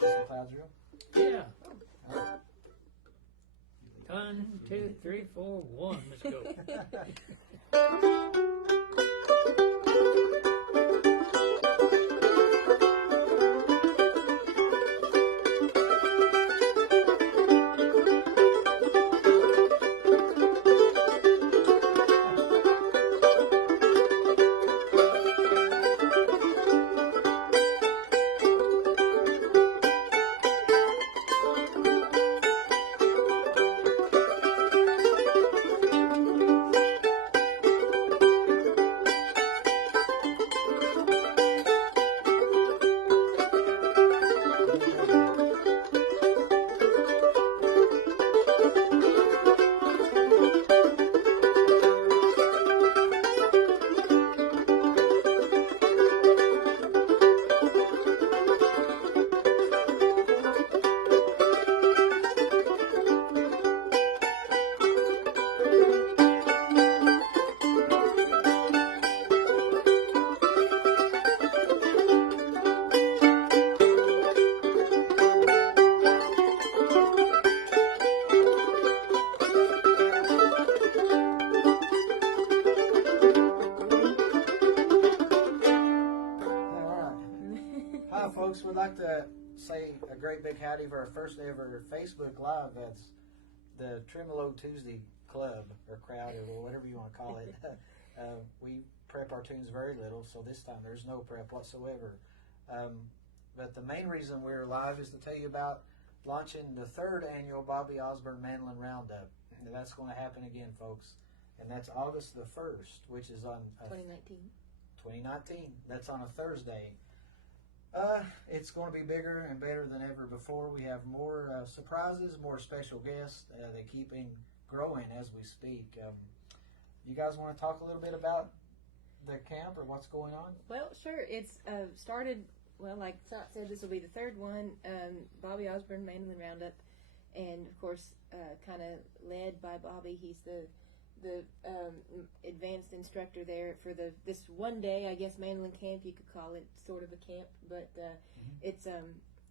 Some clouds drill? Yeah. 1, 2, 3, 4, 1. Let's go. Folks, we'd like to say a great big howdy for our first ever Facebook Live. That's the Tremolo Tuesday Club or crowd or whatever you want to call it. We prep our tunes very little, so this time there's no prep whatsoever. But the main reason we're live is to tell you about launching the 3rd annual Bobby Osborne Mandolin Roundup. And that's going to happen again, folks. And that's August the 1st, which is on 2019. That's on a Thursday. It's going to be bigger and better than ever before. We have more surprises, more special guests. They keep growing as we speak. You guys want to talk a little bit about the camp or what's going on? Well, sure. It's started, well, like Scott said, this will be the 3rd one, Bobby Osborne Mandolin Roundup. And, of course, kind of led by Bobby. He's the advanced instructor there for this one day, I guess, mandolin camp. You could call it sort of a camp, but it's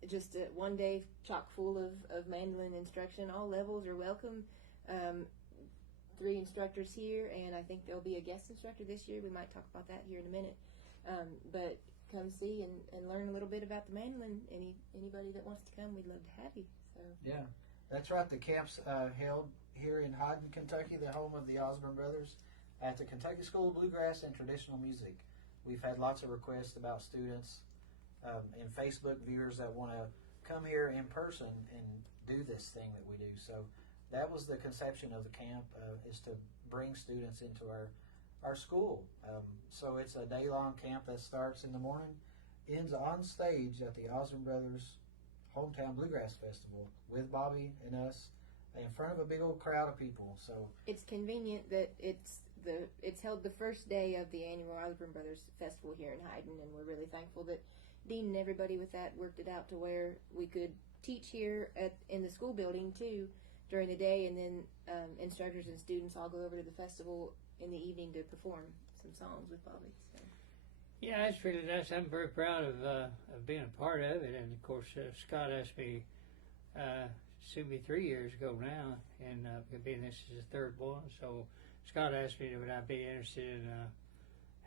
just a one day chock full of mandolin instruction. All levels are welcome. 3 instructors here, and I think there'll be a guest instructor this year. We might talk about that here in a minute. But come see and learn a little bit about the mandolin. Anybody that wants to come, we'd love to have you. So yeah, that's right. The camp's held here in Hyden, Kentucky, the home of the Osborne brothers, at the Kentucky School of Bluegrass and Traditional Music. We've had lots of requests about students and Facebook viewers that want to come here in person and do this thing that we do. So that was the conception of the camp, is to bring students into our school. So it's a day-long camp that starts in the morning, ends on stage at the Osborne Brothers Hometown Bluegrass Festival with Bobby and us, in front of a big old crowd of people. So it's convenient that it's held the first day of the annual Osborne Brothers Festival here in Hyden, and we're really thankful that Dean and everybody with that worked it out to where we could teach here in the school building too during the day, and then instructors and students all go over to the festival in the evening to perform some songs with Bobby. So. Yeah, it's really nice. I'm very proud of being a part of it, and of course Scott asked me. Soon be 3 years ago now, and being this is the 3rd one, so Scott asked me would I be interested in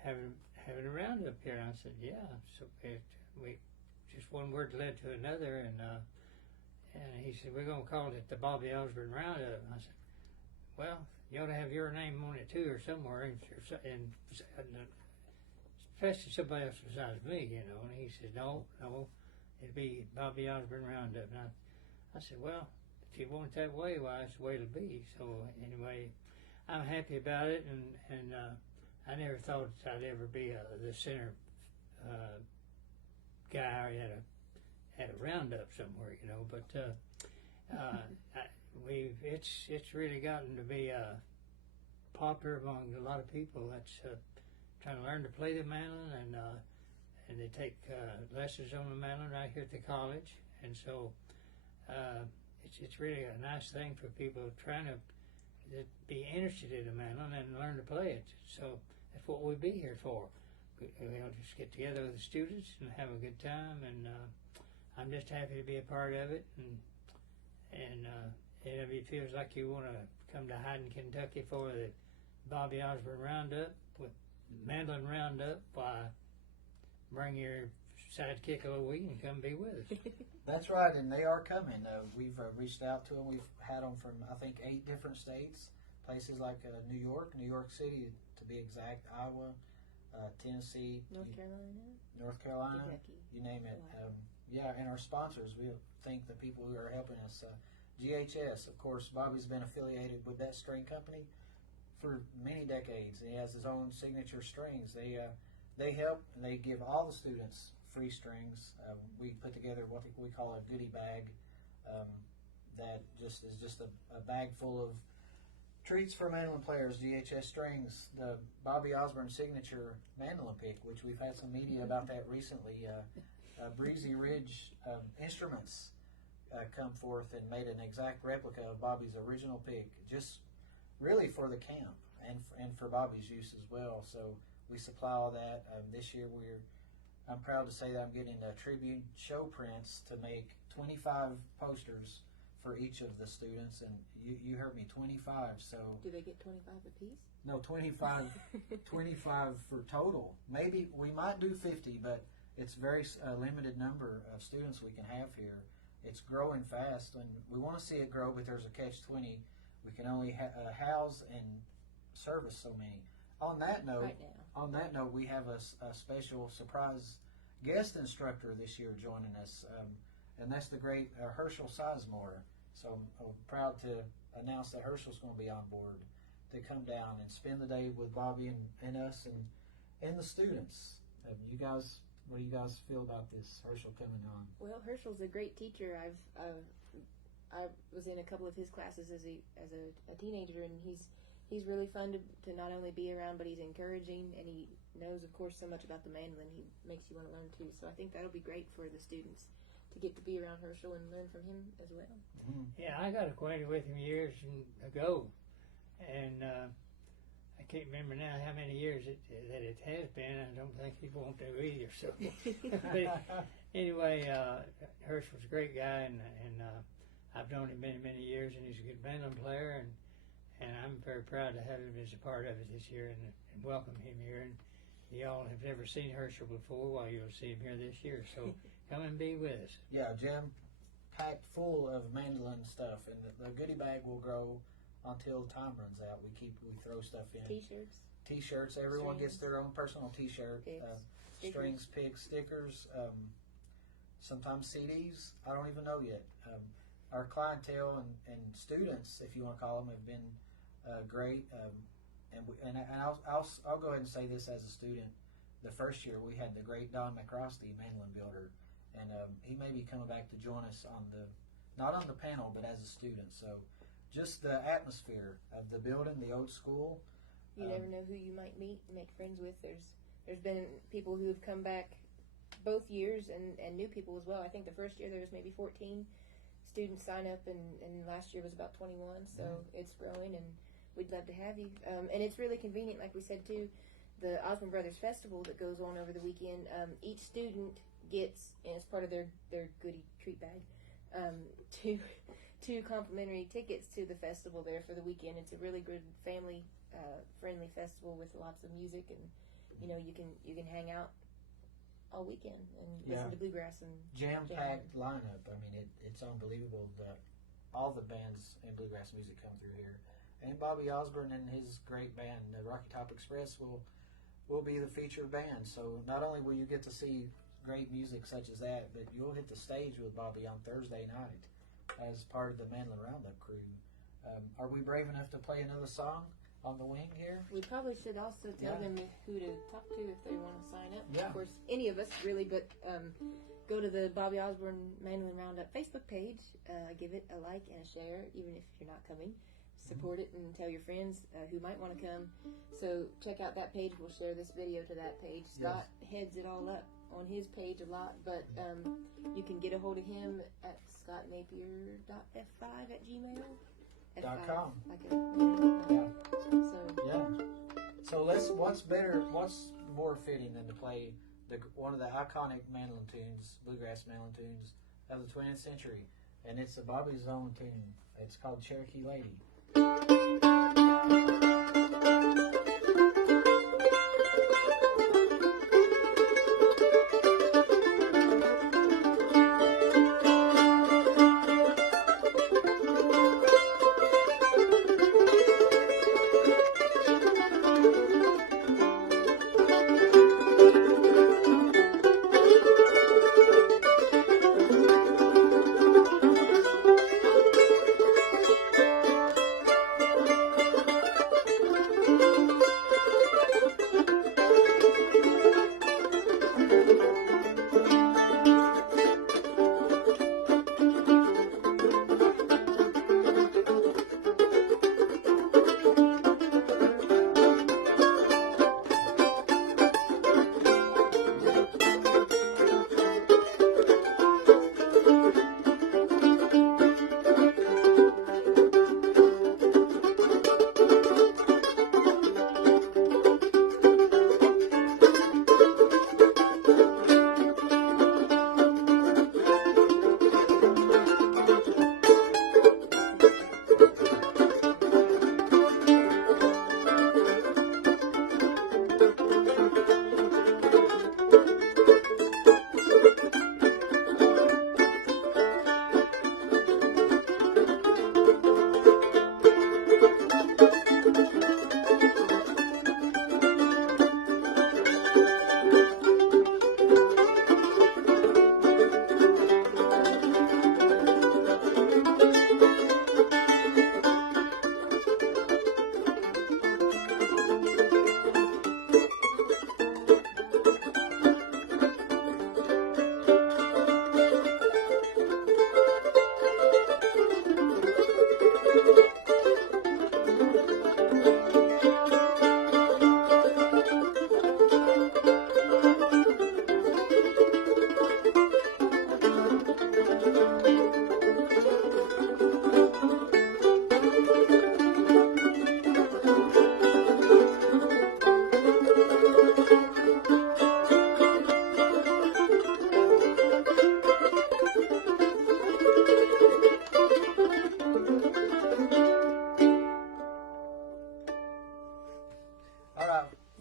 having a roundup here, and I said yeah. So we just one word led to another, and he said we're going to call it the Bobby Osborne Roundup. And I said, well, you ought to have your name on it too, or somewhere, and especially somebody else besides me, you know. And he said no, it'd be Bobby Osborne Roundup. And I said, well, if you want it that way, why, it's the way it'll be. So anyway, I'm happy about it, and I never thought I'd ever be the center guy at a roundup somewhere, you know. But it's really gotten to be popular among a lot of people that's trying to learn to play the mandolin, and they take lessons on the mandolin right here at the college, and so. It's really a nice thing for people trying to be interested in the mandolin and learn to play it. So that's what we'll be here for. We'll just get together with the students and have a good time. And I'm just happy to be a part of it, and if it feels like you want to come to Hyden, Kentucky for the Bobby Osborne Roundup with Mandolin Roundup, bring your sidekick of the week and come be with us. That's right, and they are coming. We've reached out to them. We've had them from, I think, 8 different states, places like New York City, to be exact, Iowa, Tennessee, North Carolina, Kentucky. You name it. Wow. And our sponsors, we thank the people who are helping us. GHS, of course, Bobby's been affiliated with that string company for many decades. He has his own signature strings. They help, and they give all the students free strings. We put together what we call a goodie bag that just is just a bag full of treats for mandolin players. GHS strings, the Bobby Osborne signature mandolin pick, which we've had some media about that recently. Breezy Ridge Instruments come forth and made an exact replica of Bobby's original pick, just really for the camp and for Bobby's use as well. So we supply all that. This year I'm proud to say that I'm getting tribute show prints to make 25 posters for each of the students, and you heard me, 25. So do they get 25 apiece? No, 25 for total. Maybe we might do 50, but it's very limited number of students we can have here. It's growing fast, and we want to see it grow, but there's a catch-20. We can only house and service so many. On that note, we have a special surprise guest instructor this year joining us, and that's the great Herschel Sizemore. So I'm proud to announce that Herschel's going to be on board to come down and spend the day with Bobby and us and the students. You guys, what do you guys feel about this, Herschel coming on? Well, Herschel's a great teacher. I was in a couple of his classes as a teenager, and he's really fun to not only be around, but he's encouraging, and he knows, of course, so much about the mandolin. He makes you want to learn too. So I think that'll be great for the students to get to be around Herschel and learn from him as well. Mm-hmm. Yeah, I got acquainted with him years ago, and I can't remember now how many years that it has been. I don't think he won't do either. So, but anyway, Herschel's a great guy, and I've known him many years, and he's a good mandolin player, and I'm very proud to have him as a part of it this year and welcome him here. And y'all have never seen Herschel before, well, you'll see him here this year. So come and be with us. Yeah, Jim, packed full of mandolin stuff, and the goodie bag will grow until time runs out. We throw stuff in. T-shirts. Everyone gets their own personal T-shirt. Strings, picks, stickers. Sometimes CDs. I don't even know yet. Our clientele and students, if you want to call them, have been great. And I'll go ahead and say this as a student. The first year we had the great Don McRosty, mandolin builder, and he may be coming back to join us not on the panel, but as a student. So just the atmosphere of the building, the old school. You never know who you might meet and make friends with. There's been people who have come back both years and new people as well. I think the first year there was maybe 14 students sign up, and last year was about 21. So it's growing, and we'd love to have you. And it's really convenient, like we said too. The Osborne Brothers Festival that goes on over the weekend, each student gets, and it's part of their goodie treat bag, two complimentary tickets to the festival there for the weekend. It's a really good family friendly festival with lots of music, and you can hang out all weekend and listen to Bluegrass and jam-packed lineup. I mean, it's unbelievable that all the bands in Bluegrass music come through here. And Bobby Osborne and his great band, the Rocky Top Express, will be the featured band. So not only will you get to see great music such as that, but you'll hit the stage with Bobby on Thursday night as part of the Mandolin Roundup crew. Are we brave enough to play another song on the wing here? We probably should also tell them who to talk to if they want to sign up. Yeah. Of course, any of us really, but go to the Bobby Osborne Mandolin Roundup Facebook page, give it a like and a share, even if you're not coming. Support it and tell your friends who might want to come. So check out that page. We'll share this video to that page. Scott heads it all up on his page a lot, but you can get a hold of him at scottnapier.f5@gmail.com. So what's more fitting than to play one of the iconic mandolin tunes, bluegrass mandolin tunes, of the 20th century, and it's a Bobby's own tune. It's called Cherokee Lady.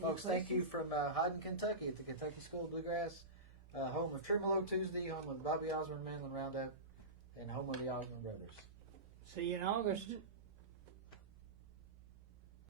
Folks, thank you from Hodden, Kentucky at the Kentucky School of Bluegrass, home of Tremolo Tuesday, home of the Bobby Osborne Mandolin Roundup, and home of the Osborne Brothers. See you in August.